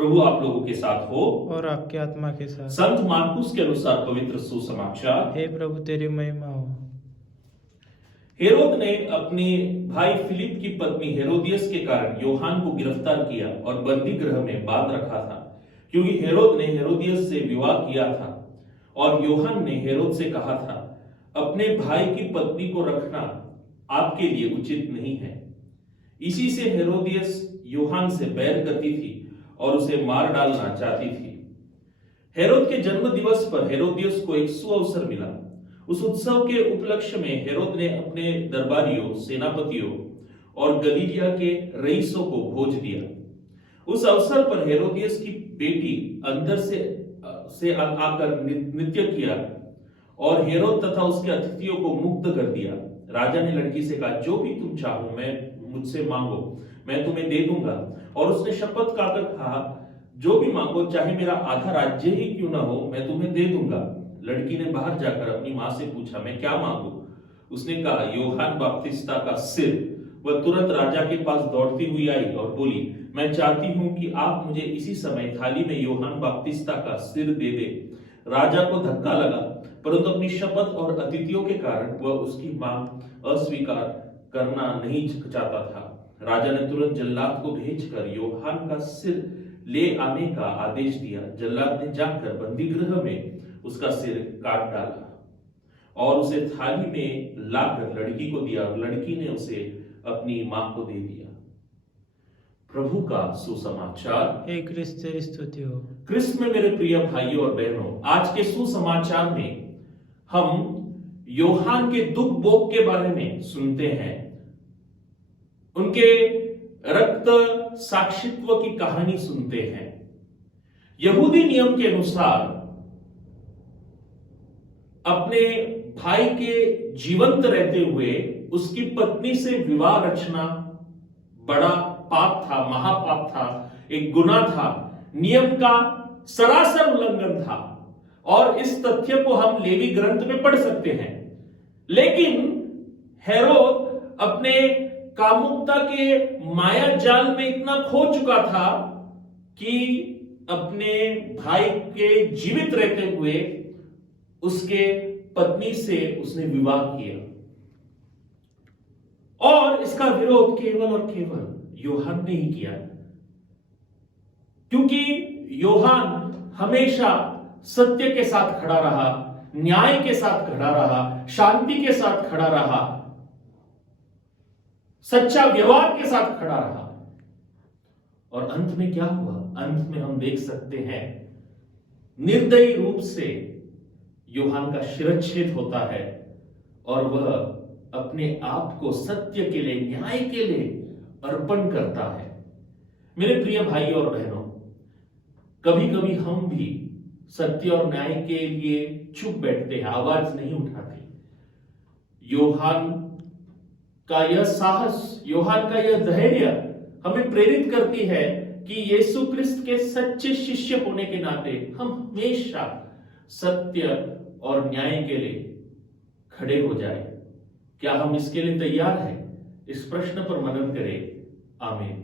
प्रभु आप लोगों के साथ हो और आपके आत्मा के साथ। संत मार्कुस के अनुसार पवित्र सुसमाचार। हे प्रभु तेरी महिमा हो। हेरोद ने अपने भाई फिलिप की पत्नी हेरोदियस के कारण योहान को गिरफ्तार किया और बंदी गृह में बांध रखा था, क्योंकि हेरोद ने हेरोदियस से विवाह किया था। और योहान ने हेरोद से कहा था, अपने भाई की पत्नी को रखना आपके लिए उचित नहीं है। इसी से हेरोदियस योहान से बैर करती थी और उसे मार डालना चाहती थी। हेरोद के जन्म दिवस पर हेरोदियस को एक सुअवसर मिला। उस उत्सव के उपलक्ष्य में हेरोद ने अपने दरबारियों, सेनापतियों और गलीलिया के रईसों को भोज दिया। उस अवसर पर हेरोदियस की बेटी अंदर से आकर नृत्य किया और हेरोद तथा उसके अतिथियों को मुग्ध कर दिया। राजा ने लड़की से कहा, जो भी तुम चाहो मुझसे मांगो, मैं तुम्हें दे दूंगा। और उसने शपथ खाकर कहा, जो भी मांगो, चाहे मेरा आधा राज्य ही क्यों ना हो, मैं तुम्हें दे दूंगा। लड़की ने बाहर जाकर अपनी मां से पूछा, मैं क्या मांगू? उसने कहा, योहान बपतिस्ता का सिर। वह तुरंत राजा के पास दौड़ती हुई आई और बोली, मैं चाहती हूं कि आप मुझे इसी समय थाली में योहान बपतिस्ता का सिर दे दे। राजा को धक्का लगा, परंतु अपनी शपथ और अतिथियों के कारण वह उसकी मांग अस्वीकार करना नहीं चाहता था। राजा ने तुरंत जल्लाद को भेजकर योहान का सिर ले आने का आदेश दिया। जल्लाद ने जाकर बंदी गृह में उसका सिर काट डाला और उसे थाली में लाकर लड़की को दिया और लड़की ने उसे अपनी मां को दे दिया। प्रभु का सुसमाचार। हे क्रिस्त तेरी स्तुति हो। क्रिस्त में मेरे प्रिय भाइयों और बहनों, आज के सुसमाचार में हम योहान के दुख भोग के बारे में सुनते हैं। उनके रक्त साक्षित्व की कहानी सुनते हैं। यहूदी नियम के अनुसार अपने भाई के जीवंत रहते हुए उसकी पत्नी से विवाह रचना बड़ा पाप था, महापाप था, एक गुनाह था, नियम का सरासर उल्लंघन था। और इस तथ्य को हम लेवी ग्रंथ में पढ़ सकते हैं। लेकिन हेरोद अपने कामुकता के माया जाल में इतना खो चुका था कि अपने भाई के जीवित रहते हुए उसके पत्नी से उसने विवाह किया। और इसका विरोध केवल और केवल योहान ने ही किया, क्योंकि योहान हमेशा सत्य के साथ खड़ा रहा, न्याय के साथ खड़ा रहा, शांति के साथ खड़ा रहा, सच्चा व्यवहार के साथ खड़ा रहा। और अंत में क्या हुआ? अंत में हम देख सकते हैं, निर्दयी रूप से योहान का शिरच्छेद होता है और वह अपने आप को सत्य के लिए, न्याय के लिए अर्पण करता है। मेरे प्रिय भाई और बहनों, कभी कभी हम भी सत्य और न्याय के लिए चुप बैठते हैं, आवाज नहीं उठाते। योहान का यह साहस, योहान का यह धैर्य हमें प्रेरित करती है कि यीशु क्रिस्त के सच्चे शिष्य होने के नाते हम हमेशा सत्य और न्याय के लिए खड़े हो जाए। क्या हम इसके लिए तैयार हैं? इस प्रश्न पर मनन करें। आमीन।